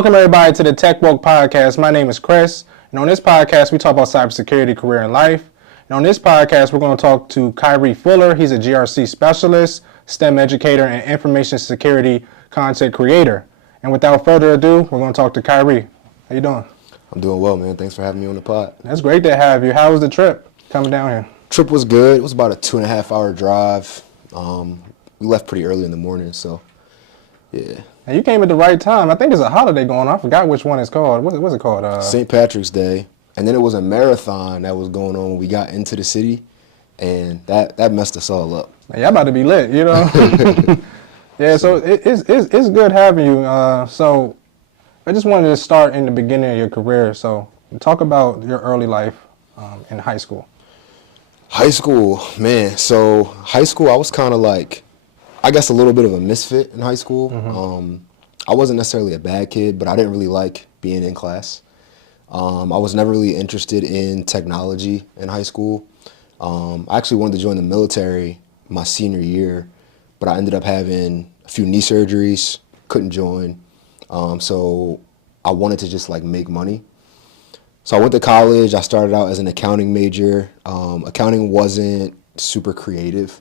Welcome everybody to the techwokepodcast. My name is Chris, and on this podcast we talk about cybersecurity, career, and life. And on this podcast we're going to talk to Kyree Fuller. He's a GRC specialist, STEM educator, and information security content creator. And without further ado, we're going to talk to Kyree. How you doing? I'm doing well, man. Thanks for having me on the pod. That's great to have you. How was the trip coming down here? Trip was good. It was about a 2.5-hour drive. We left pretty early in the morning, so yeah. And you came at the right time. I think there's a holiday going on. I forgot which one it's called. What's it called? St. Patrick's Day. And then it was a marathon that was going on when we got into the city, and that messed us all up. Y'all about to be lit, you know? Yeah, so it's good having you. So I just wanted to start in the beginning of your career. So talk about your early life in high school. High school, man. So high school, I was kind of like, I guess, a little bit of a misfit in high school. Mm-hmm. I wasn't necessarily a bad kid, but I didn't really like being in class. I was never really interested in technology in high school. I actually wanted to join the military my senior year, but I ended up having a few knee surgeries, couldn't join. So I wanted to just like make money. So I went to college. I started out as an accounting major. Accounting wasn't super creative,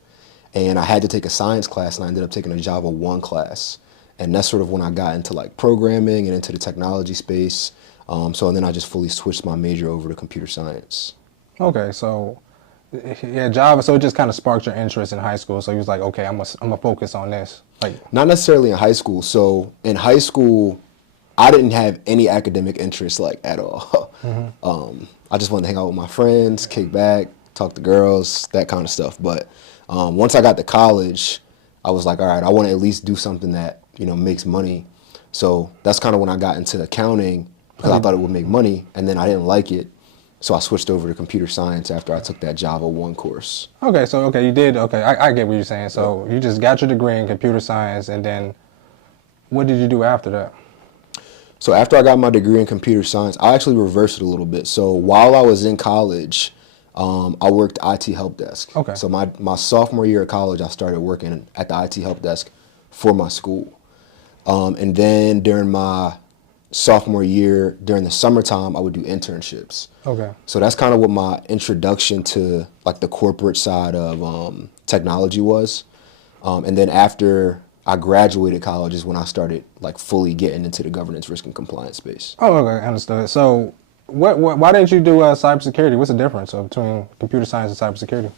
and I had to take a science class, and I ended up taking a Java 1 class. And that's sort of when I got into like programming and into the technology space. And then I just fully switched my major over to computer science. Okay, so yeah, Java. So it just kind of sparked your interest in high school. So you was like, okay, I'm gonna focus on this. Like, not necessarily in high school. So in high school, I didn't have any academic interest like at all. Mm-hmm. I just wanted to hang out with my friends, kick back, talk to girls, that kind of stuff. But once I got to college, I was like, all right, I want to at least do something that, makes money. So that's kind of when I got into accounting, because I thought it would make money, and then I didn't like it. So I switched over to computer science after I took that Java 1 course. Okay, so you did. Okay, I get what you're saying. So you just got your degree in computer science, and then what did you do after that? So after I got my degree in computer science, I actually reversed it a little bit. So while I was in college, I worked IT help desk. Okay. So my sophomore year of college, I started working at the IT help desk for my school. And then during my sophomore year, during the summertime, I would do internships. Okay. So that's kind of what my introduction to like the corporate side of technology was. And then after I graduated college is when I started like fully getting into the governance, risk, and compliance space. Oh, okay, understood. So why didn't you do cybersecurity? What's the difference between computer science and cybersecurity?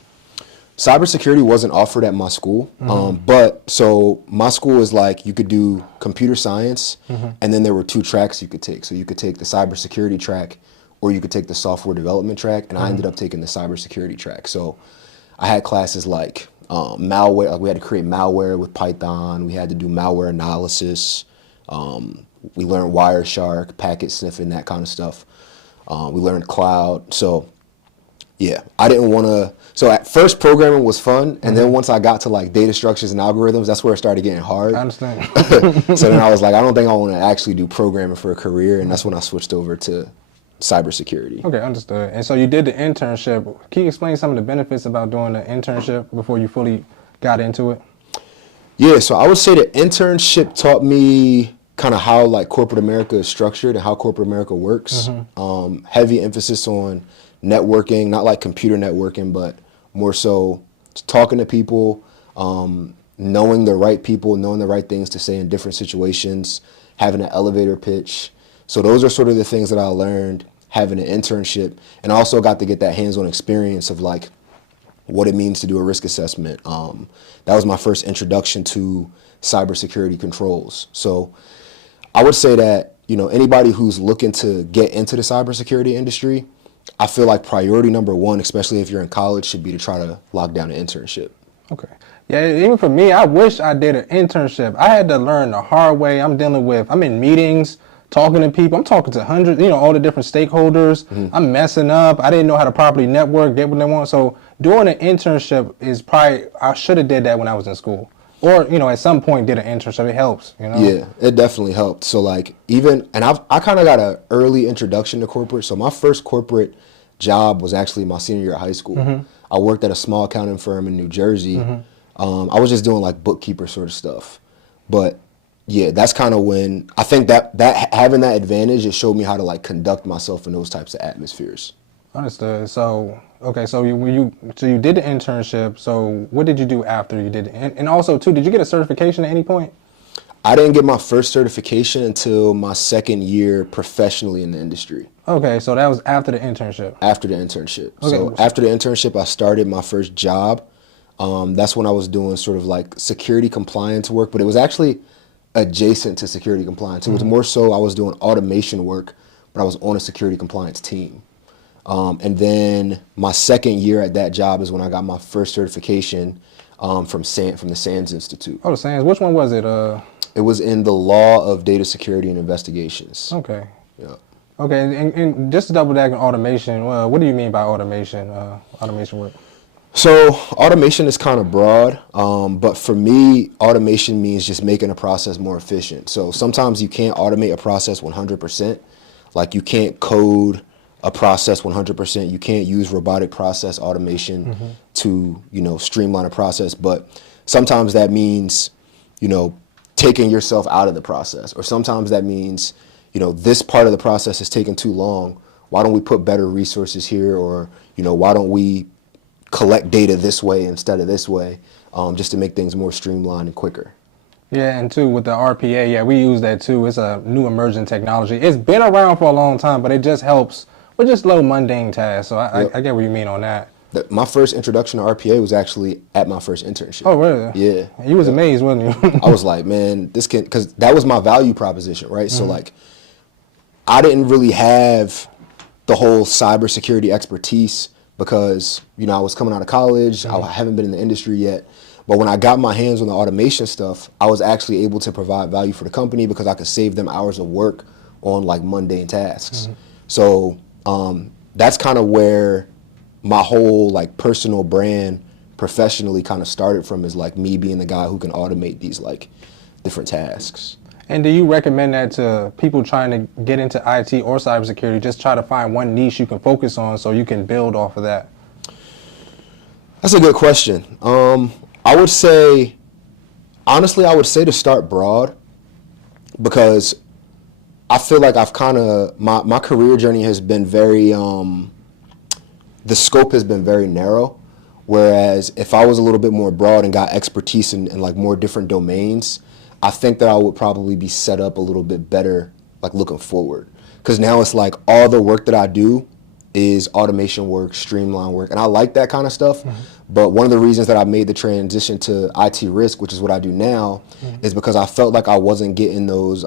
Cybersecurity wasn't offered at my school, mm-hmm. But so my school is like you could do computer science, mm-hmm. and then there were 2 tracks you could take. So you could take the cybersecurity track, or you could take the software development track, and mm-hmm. I ended up taking the cybersecurity track. So I had classes like malware, like we had to create malware with Python. We had to do malware analysis. We learned Wireshark, packet sniffing, that kind of stuff. We learned cloud. So yeah, I didn't want to. So at first programming was fun, and mm-hmm. then once I got to like data structures and algorithms, that's where it started getting hard. I understand. So then I was like, I don't think I want to actually do programming for a career, and that's when I switched over to cybersecurity. Okay, understood. And so you did the internship. Can you explain some of the benefits about doing the internship before you fully got into it? Yeah, so I would say the internship taught me kind of how like corporate America is structured and how corporate America works. Mm-hmm. Heavy emphasis on networking, not like computer networking, but more so talking to people, knowing the right people, knowing the right things to say in different situations, having an elevator pitch. So those are sort of the things that I learned having an internship, and I also got to get that hands-on experience of like what it means to do a risk assessment. That was my first introduction to cybersecurity controls. So I would say that, anybody who's looking to get into the cybersecurity industry, I feel like priority number 1, especially if you're in college, should be to try to lock down an internship. Okay. Yeah, even for me, I wish I did an internship. I had to learn the hard way. I'm in meetings, talking to people. I'm talking to hundreds, all the different stakeholders. Mm-hmm. I'm messing up. I didn't know how to properly network, get what they want. So doing an internship is probably, I should have did that when I was in school. Or, at some point did an internship. It helps, Yeah, it definitely helped. So like I kind of got an early introduction to corporate. So my first corporate job was actually my senior year of high school. Mm-hmm. I worked at a small accounting firm in New Jersey. Mm-hmm. I was just doing like bookkeeper sort of stuff. But yeah, that's kind of when I think that having that advantage, it showed me how to like conduct myself in those types of atmospheres. Understood. So, okay, so you did the internship. So what did you do after you did it? And also, too, did you get a certification at any point? I didn't get my first certification until my second year professionally in the industry. Okay, so that was after the internship. After the internship. Okay. So after the internship, I started my first job. That's when I was doing sort of like security compliance work, but it was actually adjacent to security compliance. It was more so I was doing automation work, but I was on a security compliance team. And then my second year at that job is when I got my first certification from the SANS Institute. Oh, the SANS. Which one was it? It was in the law of data security and investigations. Okay. Yeah. Okay, and just to double back on automation, what do you mean by automation? Automation work. So automation is kind of broad, but for me, automation means just making a process more efficient. So sometimes you can't automate a process 100%. Like you can't code a process 100%. You can't use robotic process automation to, streamline a process. But sometimes that means, taking yourself out of the process. Or sometimes that means, this part of the process is taking too long. Why don't we put better resources here? Or, why don't we collect data this way instead of this way, just to make things more streamlined and quicker. Yeah, and too with the RPA, yeah, we use that too. It's a new emerging technology. It's been around for a long time, but it just helps with just low mundane tasks. So I get what you mean on that. My first introduction to RPA was actually at my first internship. Oh, really? Yeah. You was amazed, wasn't you? I was like, man, because that was my value proposition, right? So like, I didn't really have the whole cybersecurity expertise because, I was coming out of college. I haven't been in the industry yet. But when I got my hands on the automation stuff, I was actually able to provide value for the company because I could save them hours of work on like mundane tasks. So that's kind of where my whole like personal brand professionally kind of started from, is like me being the guy who can automate these like different tasks. And do you recommend that to people trying to get into IT or cybersecurity? Just try to find one niche you can focus on so you can build off of that. That's a good question. I would say, honestly, to start broad, because I feel like I've kind of, my career journey has been very, the scope has been very narrow. Whereas if I was a little bit more broad and got expertise in like more different domains, I think that I would probably be set up a little bit better, like looking forward. Because now it's like all the work that I do is automation work, streamline work, and I like that kind of stuff. But one of the reasons that I made the transition to IT risk, which is what I do now, is because I felt like I wasn't getting those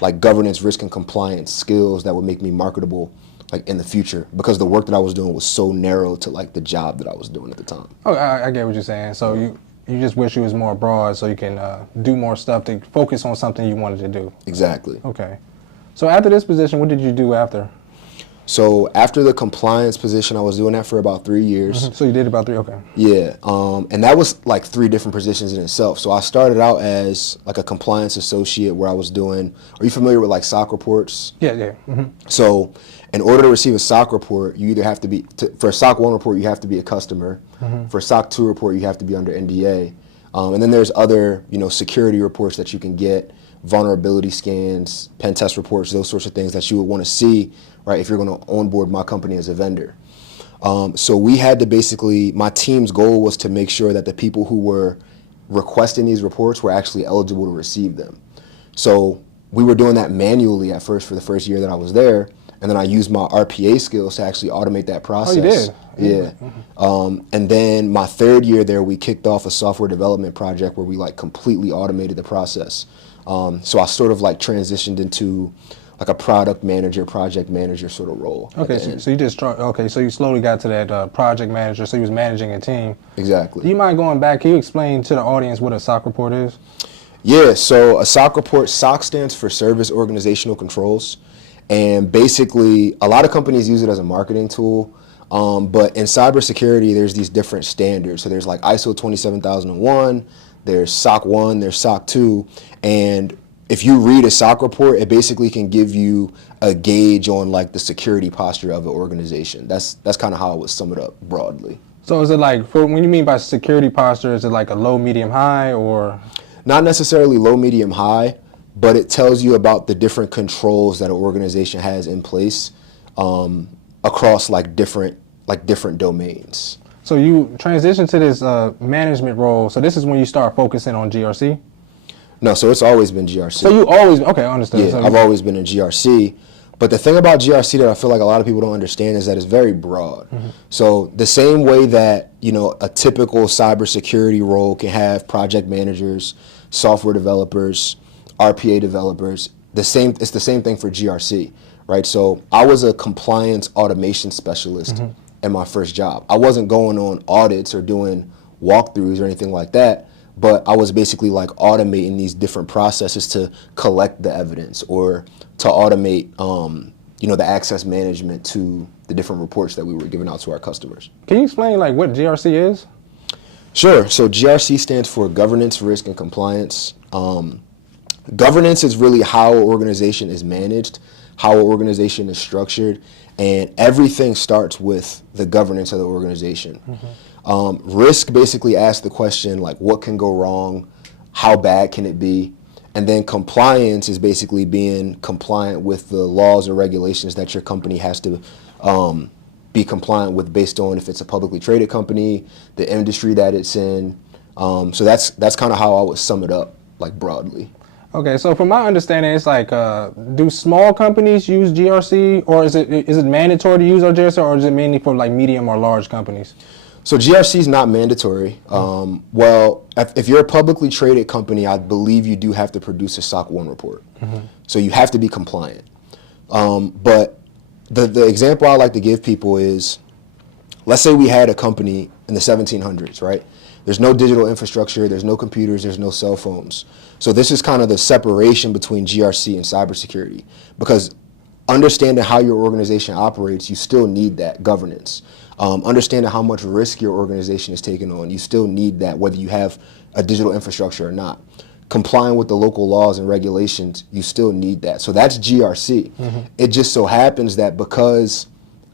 like governance, risk, and compliance skills that would make me marketable like in the future, because the work that I was doing was so narrow to like the job that I was doing at the time. Oh, I get what you're saying. So you just wish you was more broad so you can do more stuff to focus on something you wanted to do. Exactly. Okay. So after this position, what did you do after? So after the compliance position, I was doing that for about 3 years. So you did about 3, okay. Yeah, and that was like 3 different positions in itself. So I started out as like a compliance associate where I was doing, are you familiar with like SOC reports? Yeah. So in order to receive a SOC report, you either have to be, for a SOC 1 report, you have to be a customer. For a SOC 2 report, you have to be under NDA. And then there's other, security reports that you can get, vulnerability scans, pen test reports, those sorts of things that you would want to see, right, if you're going to onboard my company as a vendor. So we had to basically, my team's goal was to make sure that the people who were requesting these reports were actually eligible to receive them. So we were doing that manually at first for the first year that I was there, and then I used my RPA skills to actually automate that process. Oh, you did? Yeah. And then my 3rd year there, we kicked off a software development project where we like completely automated the process. So I sort of like transitioned into like a product manager, project manager sort of role. Okay, so you slowly got to that project manager, so you was managing a team. Exactly. Do you mind going back? Can you explain to the audience what a SOC report is? Yeah, so a SOC report, SOC stands for Service Organizational Controls. And basically, a lot of companies use it as a marketing tool. But in cybersecurity, there's these different standards. So there's like ISO 27001, there's SOC 1, there's SOC 2. And if you read a SOC report, it basically can give you a gauge on like the security posture of an organization. That's kind of how I would sum it up broadly. So is it like, when you mean by security posture, is it like a low, medium, high, or? Not necessarily low, medium, high, but it tells you about the different controls that an organization has in place across like different domains. So you transition to this management role. So this is when you start focusing on GRC? No, so it's always been GRC. So you always, okay, I understand. Yeah, So I've always been in GRC. But the thing about GRC that I feel like a lot of people don't understand is that it's very broad. So the same way that, you know, a typical cybersecurity role can have project managers, software developers, RPA developers, it's the same thing for GRC, right? So I was a compliance automation specialist in my first job. I wasn't going on audits or doing walkthroughs or anything like that, but I was basically like automating these different processes to collect the evidence or to automate, you know, the access management to the different reports that we were giving out to our customers. Can you explain like what GRC is? Sure. So GRC stands for governance, risk, and compliance. Governance is really how an organization is managed, how an organization is structured, and everything starts with the governance of the organization. Risk basically asks the question, like, what can go wrong? How bad can it be? And then compliance is basically being compliant with the laws and regulations that your company has to be compliant with based on if it's a publicly traded company, the industry that it's in. So that's kind of how I would sum it up, like broadly. Okay, so from my understanding, it's like, do small companies use GRC, or is it mandatory to use our GRC, or is it mainly for like medium or large companies? So GRC is not mandatory. Well, if you're a publicly traded company, I believe you do have to produce a SOC 1 report. So you have to be compliant. But the example I like to give people is, let's say we had a company in the 1700s, right? There's no digital infrastructure, there's no computers, there's no cell phones. So this is kind of the separation between GRC and cybersecurity, because understanding how your organization operates, you still need that governance. Understanding how much risk your organization is taking on, you still need that whether you have a digital infrastructure or not. Complying with the local laws and regulations, you still need that. So that's GRC. It just so happens that because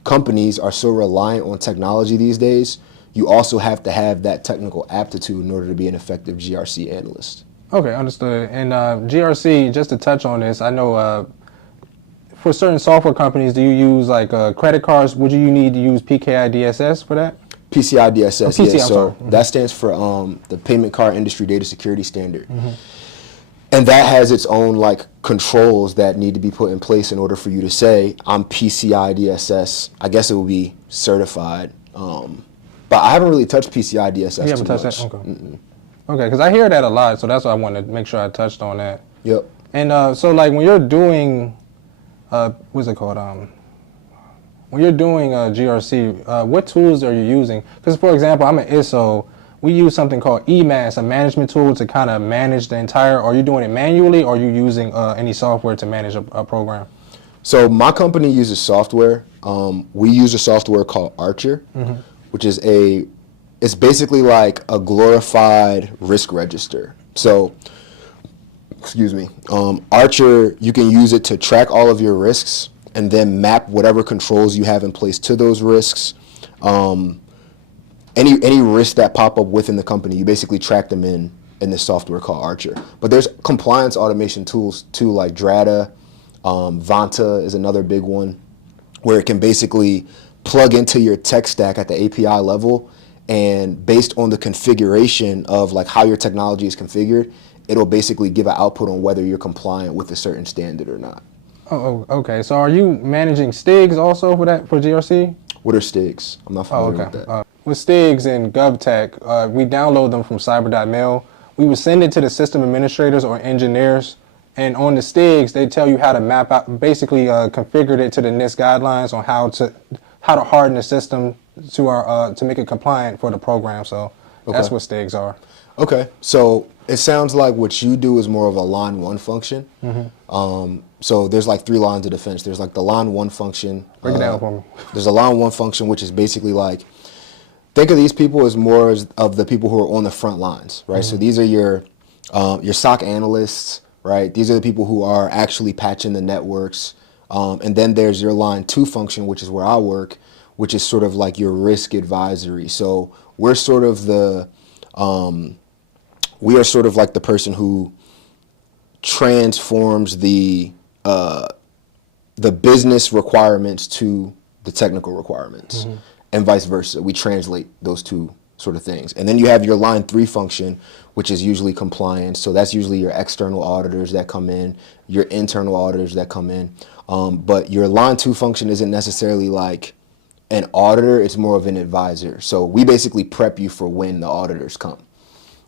companies are so reliant on technology these days, you also have to have that technical aptitude in order to be an effective GRC analyst. Okay, understood. And GRC, just to touch on this, I know for certain software companies, do you use like credit cards? Would you need to use PKI DSS for that? PCI DSS, PCI, yeah. So that stands for the Payment Card Industry Data Security Standard. And that has its own like controls that need to be put in place in order for you to say, I'm PCI DSS. I guess it will be certified. But I haven't really touched PCI DSS. You haven't touched that? Okay. Okay, because I hear that a lot, so that's why I wanted to make sure I touched on that. Yep. And so like when you're doing, what's it called? When you're doing GRC, what tools are you using? Because for example, I'm an ISO. We use something called EMAS, a management tool to kind of manage the entire. Are you doing it manually, or are you using any software to manage a program? So my company uses software. We use a software called Archer, which is it's basically like a glorified risk register. So, excuse me, Archer, you can use it to track all of your risks and then map whatever controls you have in place to those risks. Any risks that pop up within the company, you basically track them in this software called Archer. But there's compliance automation tools too, like Drata, Vanta is another big one, where it can basically plug into your tech stack at the API level, and based on the configuration of like how your technology is configured, it'll basically give an output on whether you're compliant with a certain standard or not. Oh, okay. So are you managing STIGs also for GRC? What are STIGs? I'm not familiar with that. With STIGs and GovTech, we download them from cyber.mil. We would send it to the system administrators or engineers, and on the STIGs, they tell you how to map out, basically configure it to the NIST guidelines on how to harden the system to make it compliant for the program. So that's what STIGs are. Okay. So it sounds like what you do is more of a line one function. So there's like 3 lines of defense. There's like the line one function. Break it down for me. There's a line one function, which is basically like, think of these people as more of the people who are on the front lines, right? So these are your SOC analysts, right? These are the people who are actually patching the networks. And then there's your line 2 function, which is where I work, which is sort of like your risk advisory. So we're sort of we are sort of like the person who transforms the business requirements to the technical requirements, and vice versa. We translate those two sort of things. And then you have your line 3 function, which is usually compliance. So that's usually your external auditors that come in, your internal auditors that come in. But your line 2 function isn't necessarily like an auditor, it's more of an advisor. So we basically prep you for when the auditors come.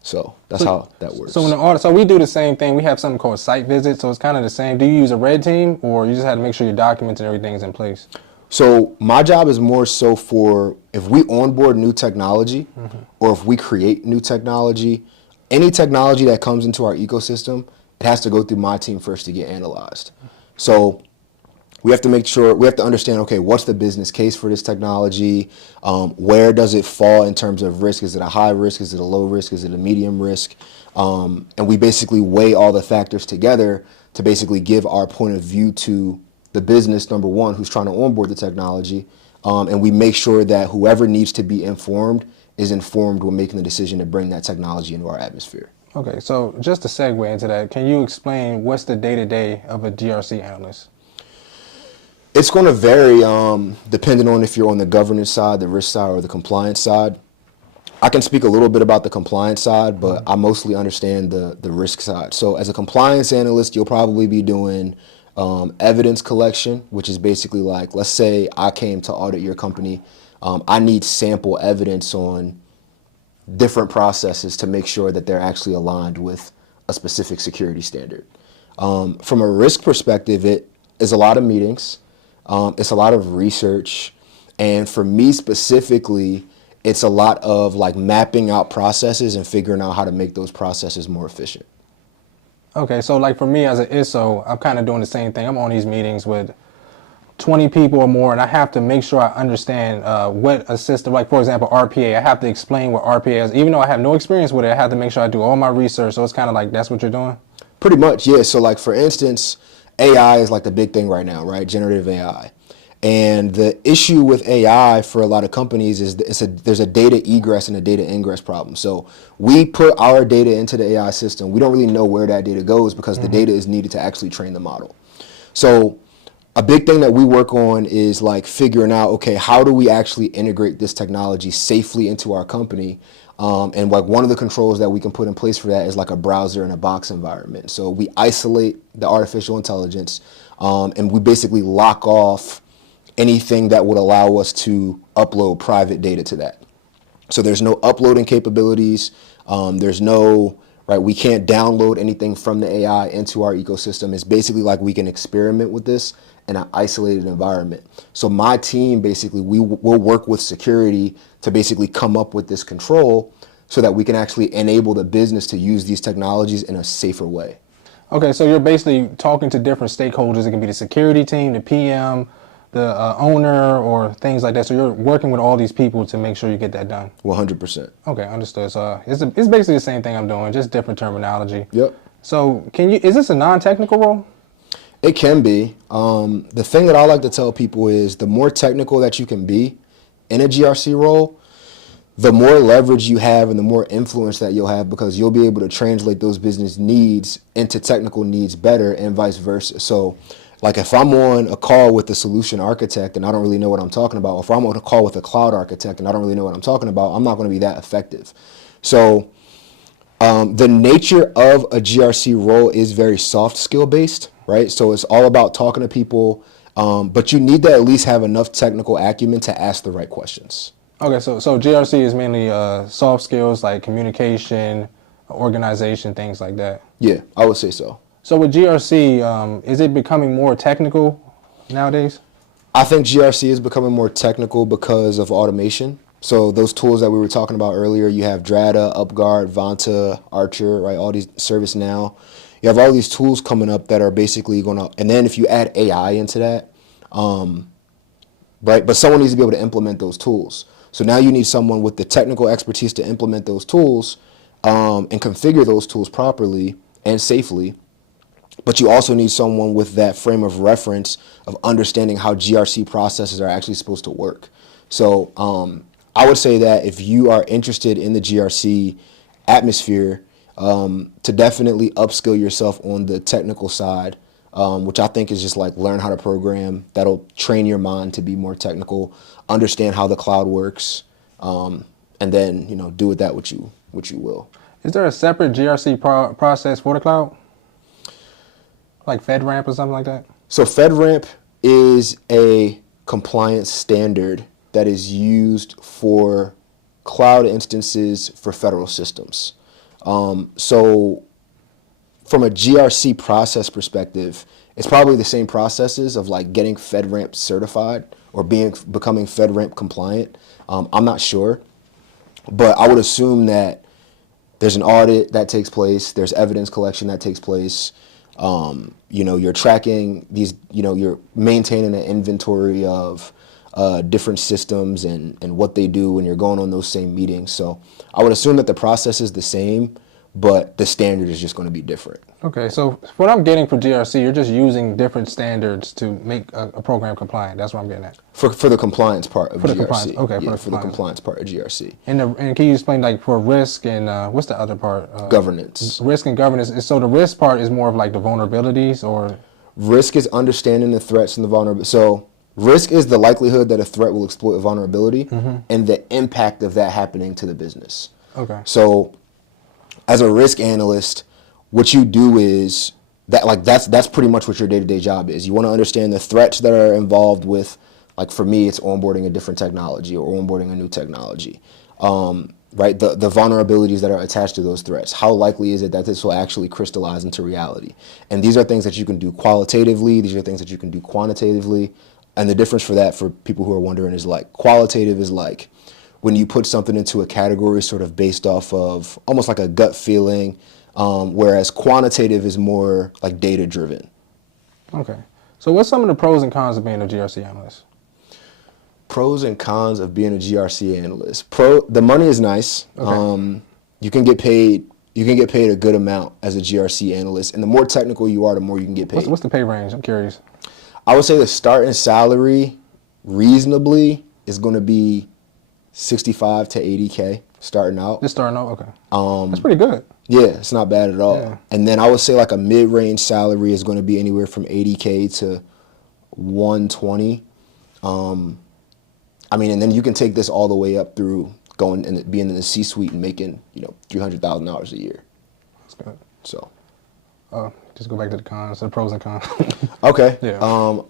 So that's how that works. So when the audit, so we do the same thing. We have something called site visit. So it's kind of the same. Do you use a red team, or you just have to make sure your documents and everything is in place? So my job is more so for if we onboard new technology, or if we create new technology, any technology that comes into our ecosystem, it has to go through my team first to get analyzed. So we have to make sure, we have to understand, okay, what's the business case for this technology? Where does it fall in terms of risk? Is it a high risk? Is it a low risk? Is it a medium risk? And we basically weigh all the factors together to basically give our point of view to the business, number one, who's trying to onboard the technology. And we make sure that whoever needs to be informed is informed when making the decision to bring that technology into our atmosphere. Okay, so just to segue into that, can you explain what's the day-to-day of a GRC analyst? It's going to vary depending on if you're on the governance side, the risk side, or the compliance side. I can speak a little bit about the compliance side, but I mostly understand the risk side. So as a compliance analyst, you'll probably be doing evidence collection, which is basically like, let's say I came to audit your company. I need sample evidence on different processes to make sure that they're actually aligned with a specific security standard. From a risk perspective, it is a lot of meetings. It's a lot of research. And for me specifically, it's a lot of like mapping out processes and figuring out how to make those processes more efficient. Okay, so like for me as an ISO, I'm kind of doing the same thing. I'm on these meetings with 20 people or more, and I have to make sure I understand what a system, like for example, RPA, I have to explain what RPA is. Even though I have no experience with it, I have to make sure I do all my research. So it's kind of like, that's what you're doing? Pretty much, yeah. So like for instance, AI is like the big thing right now, right? Generative AI. And the issue with AI for a lot of companies is there's a data egress and a data ingress problem. So we put our data into the AI system. We don't really know where that data goes because the data is needed to actually train the model. So a big thing that we work on is like figuring out, okay, how do we actually integrate this technology safely into our company? And like one of the controls that we can put in place for that is like a browser and a box environment. So we isolate the artificial intelligence and we basically lock off anything that would allow us to upload private data to that. So there's no uploading capabilities. There's no, right, we can't download anything from the AI into our ecosystem. It's basically like we can experiment with this in an isolated environment. So my team, basically, we'll work with security to basically come up with this control so that we can actually enable the business to use these technologies in a safer way. Okay, so you're basically talking to different stakeholders. It can be the security team, the PM, the owner, or things like that. So you're working with all these people to make sure you get that done. 100%. Okay, understood. So it's basically the same thing I'm doing, just different terminology. Yep. So is this a non-technical role? It can be. The thing that I like to tell people is the more technical that you can be in a GRC role, the more leverage you have and the more influence that you'll have, because you'll be able to translate those business needs into technical needs better and vice versa. So like if I'm on a call with a solution architect and I don't really know what I'm talking about, or if I'm on a call with a cloud architect and I don't really know what I'm talking about, I'm not going to be that effective. So the nature of a GRC role is very soft skill based, right? So it's all about talking to people, but you need to at least have enough technical acumen to ask the right questions. Okay, so GRC is mainly soft skills like communication, organization, things like that. Yeah, I would say so. So with GRC, is it becoming more technical nowadays? I think GRC is becoming more technical because of automation. So those tools that we were talking about earlier, you have Drata, UpGuard, Vanta, Archer, right? All these ServiceNow. You have all these tools coming up that are basically going to, and then if you add AI into that, right? But someone needs to be able to implement those tools. So now you need someone with the technical expertise to implement those tools and configure those tools properly and safely. But you also need someone with that frame of reference of understanding how GRC processes are actually supposed to work. So I would say that if you are interested in the GRC atmosphere, to definitely upskill yourself on the technical side, which I think is just like learn how to program. That'll train your mind to be more technical, understand how the cloud works, and then do with that what you will. Is there a separate GRC process for the cloud? Like FedRAMP or something like that? So FedRAMP is a compliance standard that is used for cloud instances for federal systems. So from a GRC process perspective, it's probably the same processes of like getting FedRAMP certified or becoming FedRAMP compliant. I'm not sure, but I would assume that there's an audit that takes place. There's evidence collection that takes place. You're tracking these, you're maintaining an inventory of different systems and what they do when you're going on those same meetings. So I would assume that the process is the same, but the standard is just going to be different. Okay, so what I'm getting for GRC, you're just using different standards to make a program compliant. That's what I'm getting at. For the compliance part of For the GRC. compliance, okay, Yeah, for the the compliance part of GRC. And can you explain like for risk and what's the other part? Governance. Risk and governance. So the risk part is more of like the vulnerabilities or? Risk is understanding the threats and the vulnerability. So risk is the likelihood that a threat will exploit a vulnerability and the impact of that happening to the business. Okay. So as a risk analyst, what you do is that's pretty much what your day-to-day job is. You want to understand the threats that are involved with, like for me, it's onboarding a different technology or onboarding a new technology. Right? The vulnerabilities that are attached to those threats. How likely is it that this will actually crystallize into reality? And these are things that you can do qualitatively. These are things that you can do quantitatively. And the difference for that, for people who are wondering, is like qualitative is like when you put something into a category sort of based off of almost like a gut feeling, whereas quantitative is more like data driven. Okay. So what's some of the pros and cons of being a GRC analyst? Pros and cons of being a GRC analyst. The money is nice. Okay. You can get paid a good amount as a GRC analyst, and the more technical you are, the more you can get paid. What's the pay range? I'm curious. I would say the starting salary reasonably is going to be 65 to 80K starting out. Just starting out? Okay. That's pretty good. Yeah, it's not bad at all. Yeah. And then I would say like a mid-range salary is going to be anywhere from 80K to 120. And then you can take this all the way up through going and being in the C-suite and making, $300,000 a year. That's good. So. Just go back to the cons, the pros and cons. Okay. Yeah.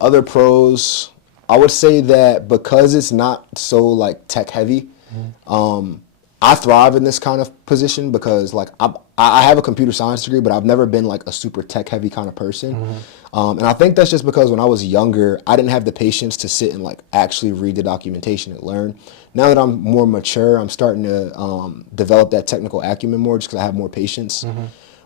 Other pros, I would say that because it's not so like tech heavy, I thrive in this kind of position because like I have a computer science degree, but I've never been like a super tech heavy kind of person. And I think that's just because when I was younger, I didn't have the patience to sit and like actually read the documentation and learn. Now that I'm more mature, I'm starting to develop that technical acumen more just because I have more patience.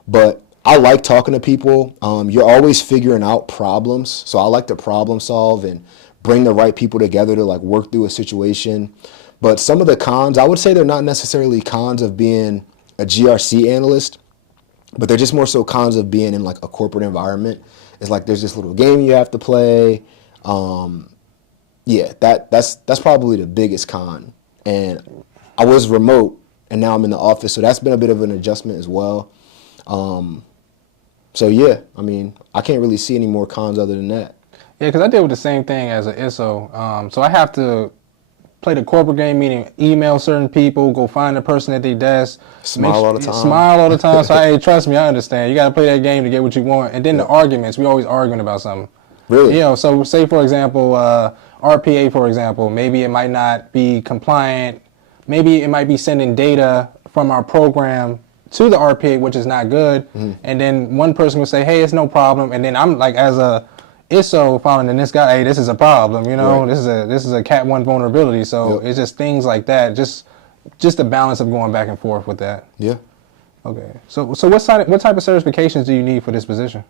But I like talking to people. You're always figuring out problems. So I like to problem solve and bring the right people together to like work through a situation. But some of the cons, I would say they're not necessarily cons of being a GRC analyst, but they're just more so cons of being in like a corporate environment. It's like there's this little game you have to play. That's probably the biggest con. And I was remote and now I'm in the office, so that's been a bit of an adjustment as well. I can't really see any more cons other than that. Yeah, because I deal with the same thing as an ISO. So I have to play the corporate game, meaning email certain people, go find the person at their desk. Smile all the time. Smile all the time. So, hey, trust me, I understand. You got to play that game to get what you want. And then the arguments, we always arguing about something. Really? So say, for example, RPA, for example, maybe it might not be compliant. Maybe it might be sending data from our program to the RPA, which is not good. And then one person will say, hey, it's no problem. And then I'm like, as a ISO following this guy, hey, this is a problem, Right. This is a Cat 1 vulnerability. So it's just things like that. Just the balance of going back and forth with that. Yeah. Okay. So what type of certifications do you need for this position?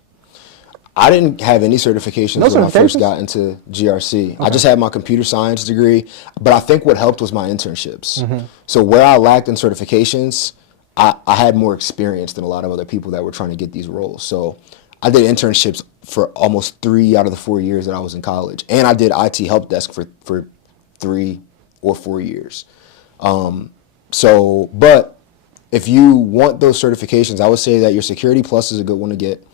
I didn't have any certifications No when I first certifications? got into GRC. I just had my computer science degree, but I think what helped was my internships. So where I lacked in certifications, I had more experience than a lot of other people that were trying to get these roles. So I did internships for almost 3 out of the 4 years that I was in college. And I did IT help desk for 3 or 4 years. But if you want those certifications, I would say that your Security Plus is a good one to get.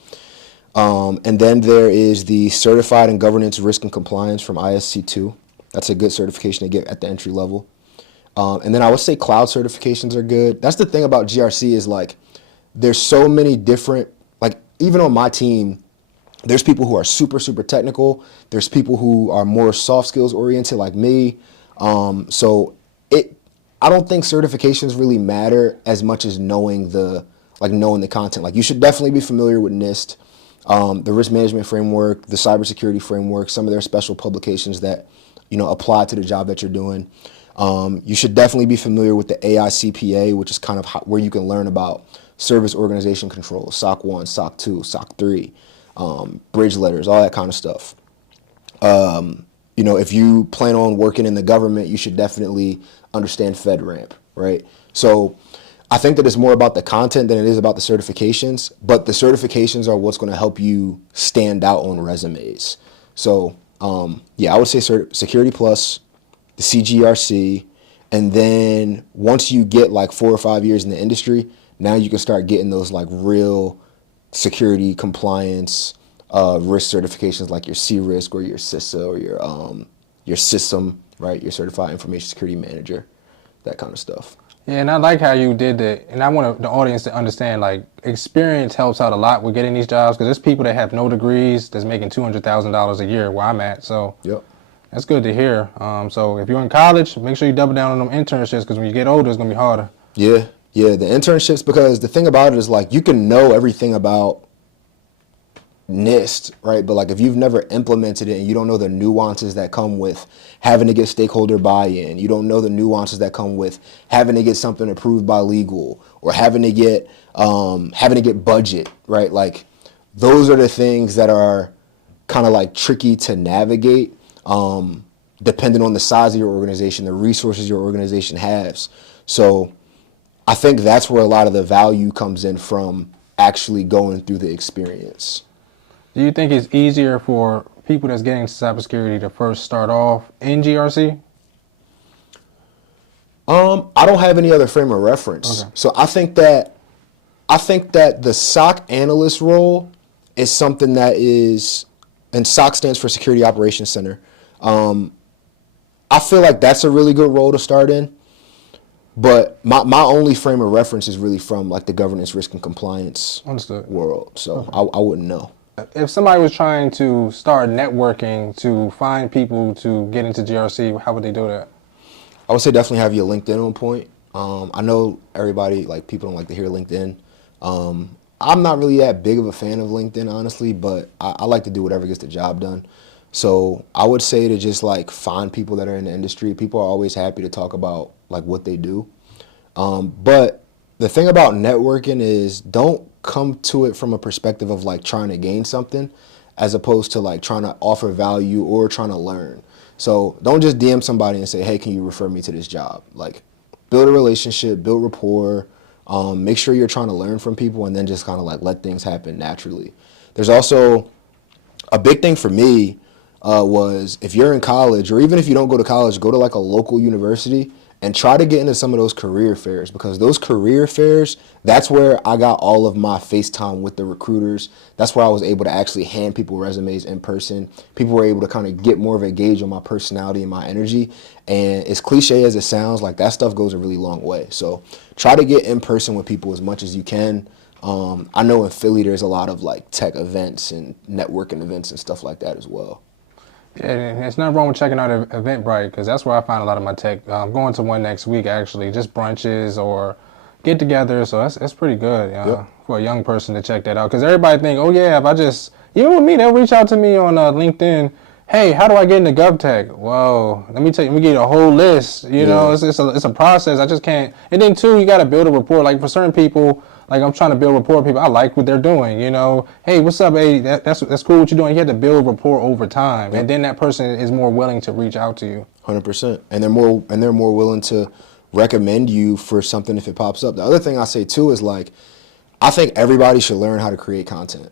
And then there is the Certified in Governance, Risk, and Compliance from ISC2. That's a good certification to get at the entry level. And then I would say cloud certifications are good. That's the thing about GRC is like, there's so many different, like even on my team, there's people who are super, super technical. There's people who are more soft skills oriented like me. I don't think certifications really matter as much as knowing the content. Like you should definitely be familiar with NIST, the risk management framework, the cybersecurity framework, some of their special publications that, apply to the job that you're doing. You should definitely be familiar with the AICPA, which is kind of where you can learn about service organization controls, SOC 1, SOC 2, SOC 3, bridge letters, all that kind of stuff. If you plan on working in the government, you should definitely understand FedRAMP, right? So I think that it's more about the content than it is about the certifications, but the certifications are what's going to help you stand out on resumes. So, I would say Security Plus, the CGRC, and then once you get like 4 or 5 years in the industry, now you can start getting those like real security compliance risk certifications like your C-Risk or your CISA or your SISM, right? Your Certified Information Security Manager, that kind of stuff. Yeah, and I like how you did that. And I want the audience to understand, like, experience helps out a lot with getting these jobs because there's people that have no degrees that's making $200,000 a year where I'm at. So yep. That's good to hear. So if you're in college, make sure you double down on them internships because when you get older, it's going to be harder. Yeah, the internships, because the thing about it is, like, you can know everything about NIST, right? But like if you've never implemented it and you don't know the nuances that come with having to get stakeholder buy-in, you don't know the nuances that come with having to get something approved by legal or having to get budget, right? Like those are the things that are kind of like tricky to navigate, depending on the size of your organization, the resources your organization has. So I think that's where a lot of the value comes in from actually going through the experience. Do you think it's easier for people that's getting into cybersecurity to first start off in GRC? I don't have any other frame of reference. Okay. So I think that the SOC analyst role is something that is, and SOC stands for Security Operations Center. I feel like that's a really good role to start in. But my only frame of reference is really from like the governance, risk, and compliance world. So okay. I wouldn't know. If somebody was trying to start networking to find people to get into GRC, how would they do that? I would say definitely have your LinkedIn on point. I know everybody, like people don't like to hear LinkedIn. I'm not really that big of a fan of LinkedIn, honestly, but I like to do whatever gets the job done. So I would say to just like find people that are in the industry. People are always happy to talk about like what they do. But the thing about networking is don't come to it from a perspective of like trying to gain something as opposed to like trying to offer value or trying to learn. So don't just DM somebody and say, hey, can you refer me to this job? Like build a relationship, build rapport, make sure you're trying to learn from people and then just kind of like let things happen naturally. There's also a big thing for me was if you're in college or even if you don't go to college, go to like a local university and try to get into some of those career fairs, because those career fairs, that's where I got all of my FaceTime with the recruiters. That's where I was able to actually hand people resumes in person. People were able to kind of get more of a gauge on my personality and my energy. And as cliche as it sounds, like that stuff goes a really long way. So try to get in person with people as much as you can. I know in Philly, there's a lot of like tech events and networking events and stuff like that as well. Yeah, and it's not wrong with checking out Eventbrite because that's where I find a lot of my tech. I'm going to one next week, actually, just brunches or get-together. So that's pretty good for a young person to check that out. Because everybody think, oh, yeah, if I just, even with me, they'll reach out to me on LinkedIn. Hey, how do I get into GovTech? Well, let me tell you, we get a whole list. You know, it's a process. I just can't. And then, too, you got to build a rapport. Like, for certain people, like I'm trying to build rapport with people. I like what they're doing, you know. Hey, what's up? Hey, that's cool what you're doing. You have to build rapport over time, and then that person is more willing to reach out to you. 100%, and they're more willing to recommend you for something if it pops up. The other thing I say too is like, I think everybody should learn how to create content.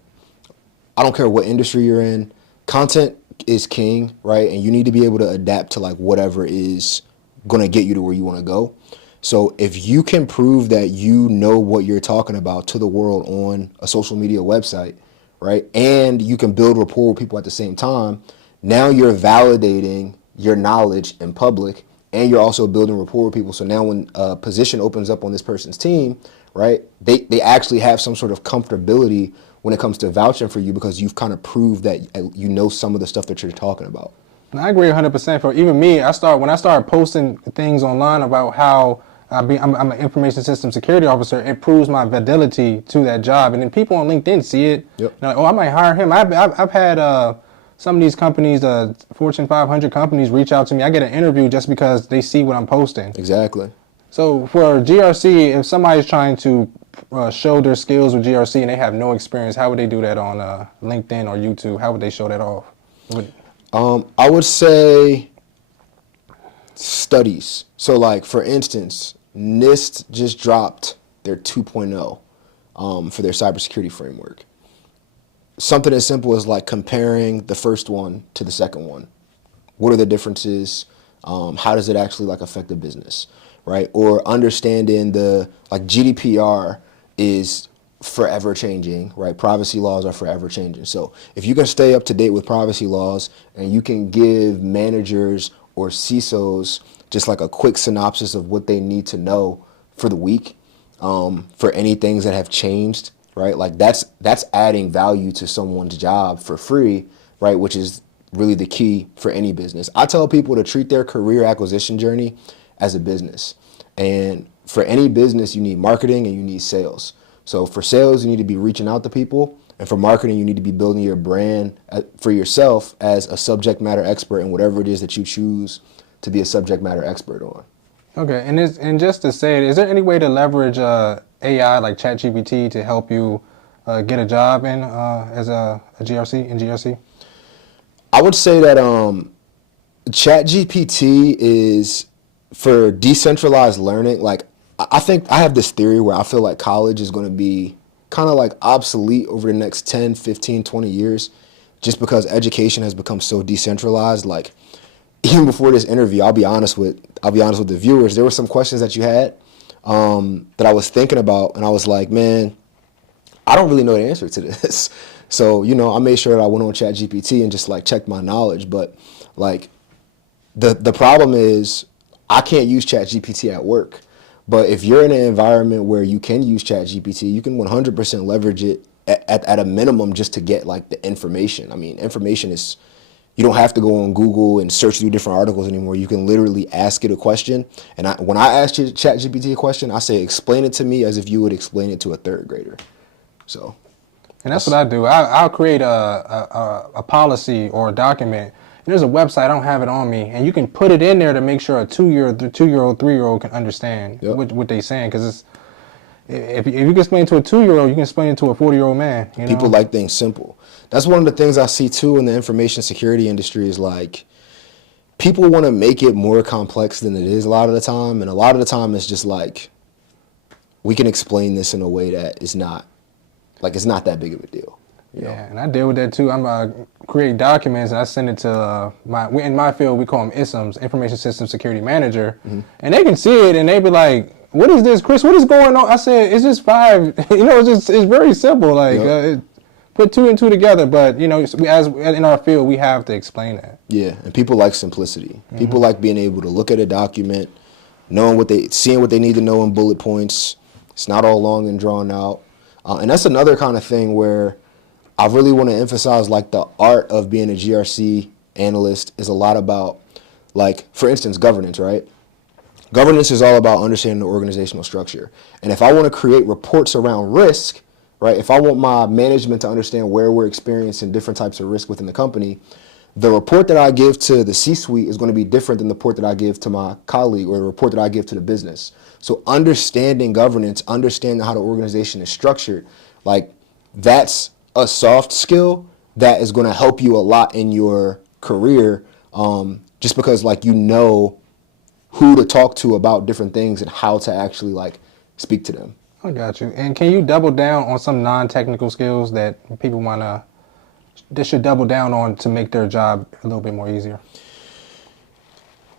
I don't care what industry you're in. Content is king, right? And you need to be able to adapt to like whatever is going to get you to where you want to go. So if you can prove that you know what you're talking about to the world on a social media website, right, and you can build rapport with people at the same time, now you're validating your knowledge in public, and you're also building rapport with people. So now when a position opens up on this person's team, right, they actually have some sort of comfortability when it comes to vouching for you because you've kind of proved that you know some of the stuff that you're talking about. I agree 100%. For even me, when I started posting things online about how I'm an information system security officer, it proves my validity to that job. And then people on LinkedIn see it. Yep. Like, oh, I might hire him. I've had some of these companies, Fortune 500 companies, reach out to me. I get an interview just because they see what I'm posting. Exactly. So for GRC, if somebody's trying to show their skills with GRC and they have no experience, how would they do that on LinkedIn or YouTube? How would they show that off? I would say studies. So like, for instance, NIST just dropped their 2.0 for their cybersecurity framework. Something as simple as like comparing the first one to the second one. What are the differences? How does it actually like affect the business, right? Or understanding like GDPR is forever changing, right? Privacy laws are forever changing. So if you can stay up to date with privacy laws and you can give managers or CISOs just like a quick synopsis of what they need to know for the week, for any things that have changed, right? Like that's adding value to someone's job for free, right? Which is really the key for any business. I tell people to treat their career acquisition journey as a business. And for any business, you need marketing and you need sales. So for sales, you need to be reaching out to people. And for marketing, you need to be building your brand for yourself as a subject matter expert in whatever it is that you choose to be a subject matter expert on. Okay, and just to say it, is there any way to leverage AI like ChatGPT to help you get a job as a GRC in GRC? I would say that ChatGPT is for decentralized learning. Like, I think I have this theory where I feel like college is going to be kind of like obsolete over the next 10, 15, 20 years, just because education has become so decentralized. Like, even before this interview, I'll be honest with the viewers, there were some questions that you had that I was thinking about, and I was like, man, I don't really know the answer to this. So, I made sure that I went on ChatGPT and just like checked my knowledge. But like the problem is I can't use ChatGPT at work. But if you're in an environment where you can use ChatGPT, you can 100% leverage it at a minimum just to get like the information. I mean, information is, you don't have to go on Google and search through different articles anymore. You can literally ask it a question. And when I ask ChatGPT a question, I say, explain it to me as if you would explain it to a third grader. So. And that's what I do. I'll create a policy or a document. And there's a website, I don't have it on me, and you can put it in there to make sure a 2-year-old, 3-year-old can understand what they're saying. Because if you can explain it to a 2-year-old, you can explain it to a 40-year-old man. People like things simple. That's one of the things I see too in the information security industry is like people want to make it more complex than it is a lot of the time. And a lot of the time it's just like, we can explain this in a way that is not, like it's not that big of a deal. Yeah, and I deal with that too. I'm create documents and I send it to in my field we call them ISMs, Information System Security Manager, and they can see it and they be like, "What is this, Chris? What is going on?" I said, "It's just 5." It's very simple. Like put 2 and 2 together. But as in our field, we have to explain that. Yeah, and people like simplicity. People like being able to look at a document, seeing what they need to know in bullet points. It's not all long and drawn out, and that's another kind of thing where I really want to emphasize like the art of being a GRC analyst is a lot about, like, for instance, governance, right? Governance is all about understanding the organizational structure. And if I want to create reports around risk, right, if I want my management to understand where we're experiencing different types of risk within the company, the report that I give to the C-suite is going to be different than the report that I give to my colleague or the report that I give to the business. So understanding governance, understanding how the organization is structured, like that's a soft skill that is going to help you a lot in your career, just because like who to talk to about different things and how to actually like speak to them. I got you. And can you double down on some non-technical skills that people they should double down on to make their job a little bit more easier?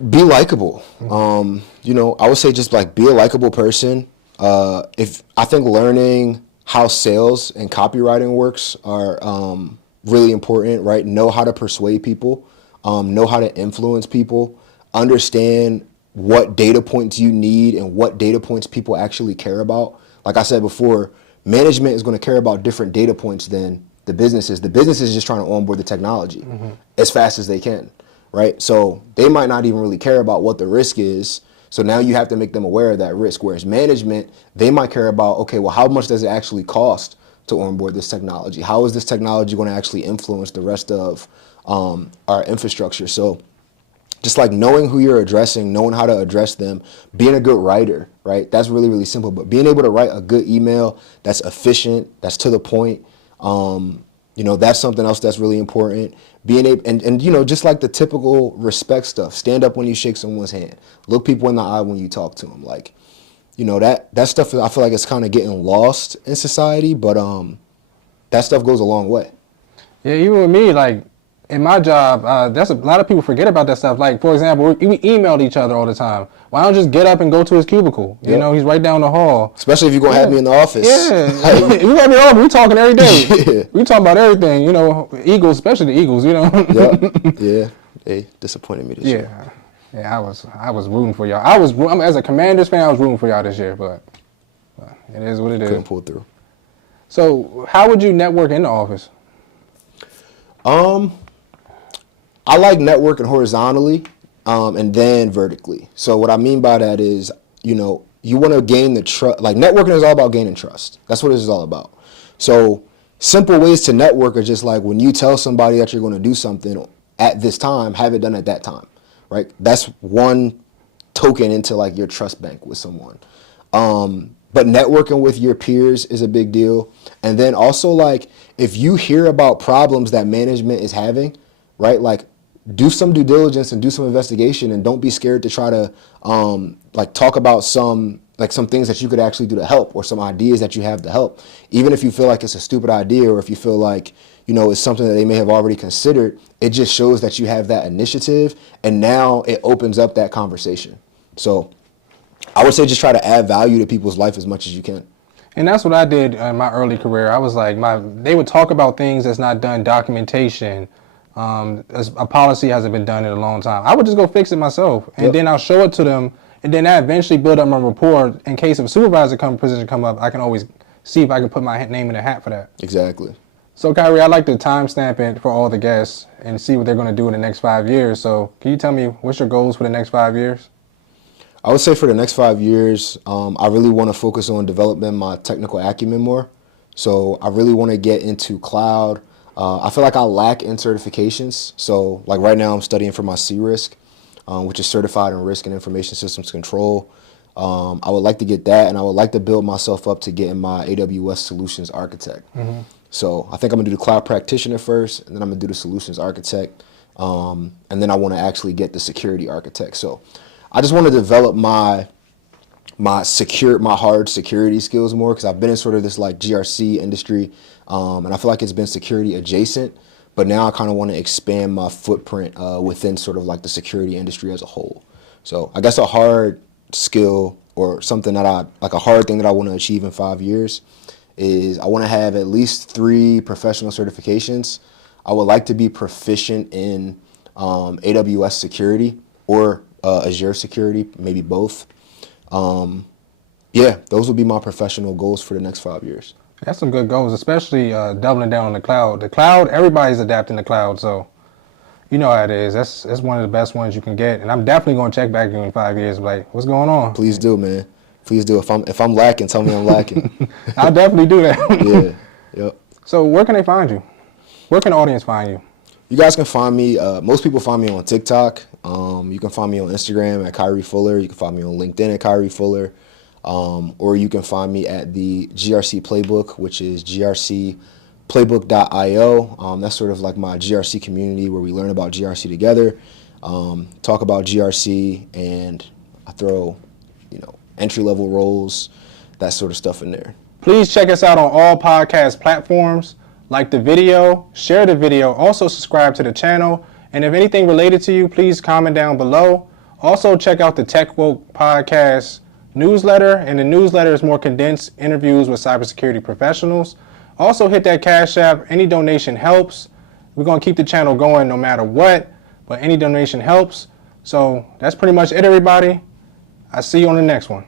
Be likable. You know, I would say just like be a likable person. If I think learning how sales and copywriting works are really important, right? Know how to persuade people, know how to influence people, understand what data points you need and what data points people actually care about. Like I said before, management is going to care about different data points than the businesses. The business is just trying to onboard the technology as fast as they can, right? So they might not even really care about what the risk is. So now you have to make them aware of that risk. Whereas management, they might care about, okay, well, how much does it actually cost to onboard this technology? How is this technology going to actually influence the rest of our infrastructure? So just like knowing who you're addressing, knowing how to address them, being a good writer, right? That's really, really simple. But being able to write a good email that's efficient, that's to the point, you know, that's something else that's really important. Being able, and you know, just like the typical respect stuff, stand up when you shake someone's hand, look people in the eye when you talk to them. Like, you know, that stuff, I feel like it's kind of getting lost in society, but that stuff goes a long way. Yeah, even with me, like in my job, that's a lot of people forget about that stuff. Like, for example, we emailed each other all the time. Why don't you just get up and go to his cubicle? You know, he's right down the hall. Especially if you're going to have me in the office. Yeah, you got me over. We talking every day. Yeah. We talking about everything, you know, Eagles, especially the Eagles, you know. Yeah, they disappointed me this year. Yeah, I was rooting for y'all. As a Commanders fan, I was rooting for y'all this year, but it is what it is. Couldn't pull through. So, how would you network in the office? I like networking horizontally and then vertically. So what I mean by that is, you know, you want to gain the trust. Like networking is all about gaining trust. That's what this is all about. So simple ways to network are just like when you tell somebody that you're going to do something at this time, have it done at that time, right? That's one token into like your trust bank with someone. But networking with your peers is a big deal. And then also like if you hear about problems that management is having, right? Like do some due diligence and do some investigation and don't be scared to try to like talk about some things that you could actually do to help or some ideas that you have to help. Even if you feel like it's a stupid idea or if you feel like, you know, it's something that they may have already considered, it just shows that you have that initiative and now it opens up that conversation. So I would say just try to add value to people's life as much as you can. And that's what I did in my early career. I was like, they would talk about things that's not done, documentation. A policy hasn't been done in a long time. I would just go fix it myself, and then I'll show it to them, and then I eventually build up my rapport. In case of a supervisor position come up, I can always see if I can put my name in the hat for that. Exactly. So, Kyree, I'd like to timestamp it for all the guests and see what they're going to do in the next 5 years. So, can you tell me what's your goals for the next 5 years? I would say for the next 5 years, I really want to focus on developing my technical acumen more. So I really want to get into cloud. I feel like I lack in certifications. So like right now I'm studying for my CRISC, which is Certified in Risk and Information Systems Control. I would like to get that, and I would like to build myself up to getting my AWS Solutions Architect. So I think I'm going to do the Cloud Practitioner first, and then I'm going to do the Solutions Architect, and then I want to actually get the Security Architect. So I just want to develop my hard security skills more, because I've been in sort of this like GRC industry, and I feel like it's been security adjacent, but now I kind of want to expand my footprint within sort of like the security industry as a whole. So I guess a hard skill or something that a hard thing that I want to achieve in 5 years is I want to have at least 3 professional certifications. I would like to be proficient in AWS security or Azure security, maybe both. Yeah, those would be my professional goals for the next 5 years. That's some good goals, especially doubling down on the cloud. The cloud, everybody's adapting to cloud, so you know how it is. That's one of the best ones you can get. And I'm definitely going to check back in 5 years, like, what's going on? Please do, man. Please do. If I'm lacking, tell me I'm lacking. I'll definitely do that. Yeah. Yep. So where can they find you? Where can the audience find you? You guys can find me. Most people find me on TikTok. You can find me on Instagram at Kyree Fuller. You can find me on LinkedIn at Kyree Fuller. Or you can find me at the GRC Playbook, which is grcplaybook.io. That's sort of like my GRC community where we learn about GRC together, talk about GRC, and I throw, entry-level roles, that sort of stuff in there. Please check us out on all podcast platforms. Like the video, share the video, also subscribe to the channel. And if anything related to you, please comment down below. Also, check out the Tech Woke Podcast newsletter, and the newsletter is more condensed interviews with cybersecurity professionals. Also, hit that Cash App. Any donation helps. We're going to keep the channel going no matter what, but any donation helps. So that's pretty much it, everybody. I'll see you on the next one.